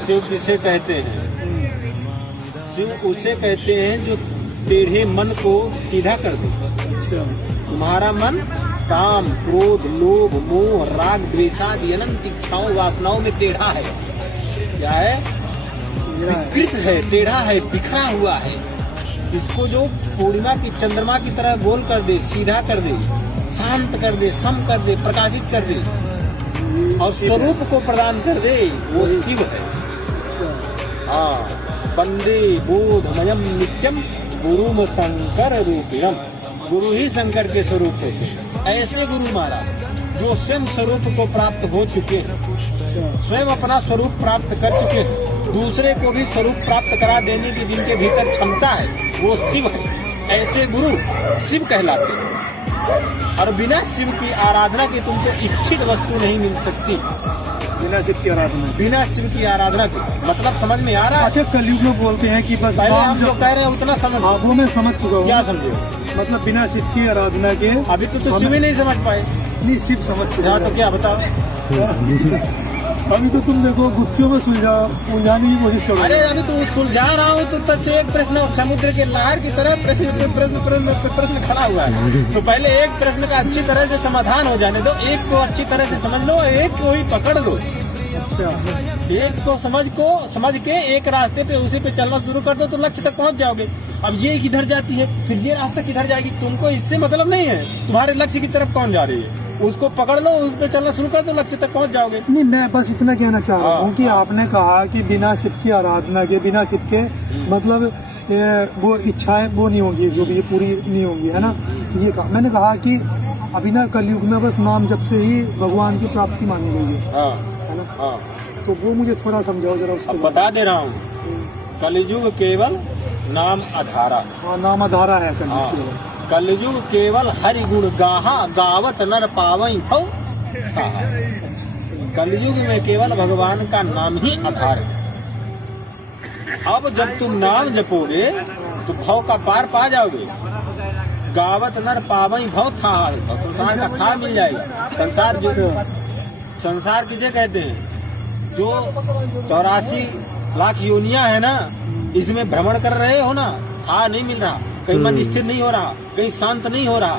शिव किसे कहते हैं? शिव उसे कहते हैं जो टेढ़े मन को सीधा कर दे। तुम्हारा मन काम, क्रोध, लोभ, मोह, राग, द्वेषादि अनंत इच्छाओं वासनाओं में टेढ़ा है। क्या है? विकृत है, टेढ़ा है, बिखरा हुआ है। इसको जो पूर्णिमा की चंद्रमा की तरह गोल कर दे, सीधा कर दे, शांत कर दे, सम कर दे, प्रकाशित कर दे और स्वरूप को प्रदान कर दे, वो शिव है। हाँ, वंदे बोधमयम नित्यम गुरुम शंकर रूपिणम। गुरु ही शंकर के स्वरूप होते हैं। ऐसे गुरु महाराज जो स्वयं स्वरूप को प्राप्त हो चुके हैं, स्वयं अपना स्वरूप प्राप्त कर चुके हैं, दूसरे को भी स्वरूप प्राप्त करा देने की जिनके भीतर क्षमता है, वो शिव है। ऐसे गुरु शिव कहलाते हैं। और बिना शिव की आराधना के तुमको इच्छित वस्तु नहीं मिल सकती। बिना शिव की आराधना, बिना शिव की आराधना के मतलब समझ में आ रहा है? अच्छा, कलयुग में बोलते हैं कि बस पहले हम जो कह रहे हैं उतना समझ। हाँ, वो मैं समझ चुका हूँ। क्या समझे? मतलब बिना शिव की आराधना के अभी तो शिव ही नहीं समझ पाए। नहीं, शिव समझ चुका। तो क्या बताओ? अभी तो तुम देखो गुत्थियों में उलझाने की कोशिश करो। अरे अभी तो सुलझा रहा हूँ तो एक प्रश्न समुद्र के लहर की तरह प्रश्न खड़ा हुआ है। तो पहले एक प्रश्न का अच्छी तरह से समाधान हो जाने दो, एक को अच्छी तरह से समझ लो, एक को ही पकड़ लो। एक को समझ के एक रास्ते पे उसी पे चलना शुरू कर दो तो लक्ष्य तक पहुंच जाओगे। अब ये किधर जाती है, फिर ये रास्ता किधर जाएगी, तुमको इससे मतलब नहीं है। तुम्हारे लक्ष्य की तरफ कौन जा रही है, उसको पकड़ लो, उस पे चलना शुरू कर दो, लक्ष्य तक पहुंच जाओगे। नहीं, मैं बस इतना कहना चाह रहा हूँ कि आपने कहा कि बिना शिव की आराधना के, बिना शिव के मतलब वो इच्छाएं वो नहीं होंगी, जो भी पूरी नहीं होंगी, है ना। ये कहा मैंने, कहा कि अभी ना कलयुग में बस नाम जप से ही भगवान की प्राप्ति मानी गई है ना। तो वो मुझे थोड़ा समझाओ जरा। उसको बता दे रहा हूँ। कलयुग केवल नाम आधारा। हाँ, नाम आधारा है कलयुग केवल हरि गुण गाहा गावत नर पावई भव। कलयुग में केवल भगवान का नाम ही आधार है। अब जब तुम नाम जपोगे तो भव का पार पा जाओगे। गावत नर पावई भव था, संसार का था मिल जाएगा। संसार किसे कहते हैं? जो 84 लाख योनियां है ना, इसमें भ्रमण कर रहे हो ना, था नहीं मिल रहा, कहीं मन स्थिर नहीं हो रहा, कहीं शांत नहीं हो रहा,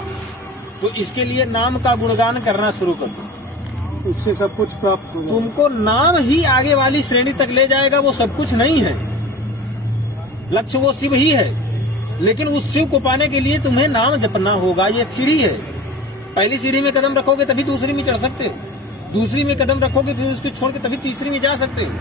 तो इसके लिए नाम का गुणगान करना शुरू कर दो। उससे सब कुछ प्राप्त होगा। तुमको नाम ही आगे वाली श्रेणी तक ले जाएगा। वो सब कुछ नहीं है, लक्ष्य वो शिव ही है। लेकिन उस शिव को पाने के लिए तुम्हें नाम जपना होगा। ये एक सीढ़ी है। पहली सीढ़ी में कदम रखोगे तभी दूसरी में चढ़ सकते हो, दूसरी में कदम रखोगे फिर उसको छोड़ के तभी तीसरी में जा सकते हो।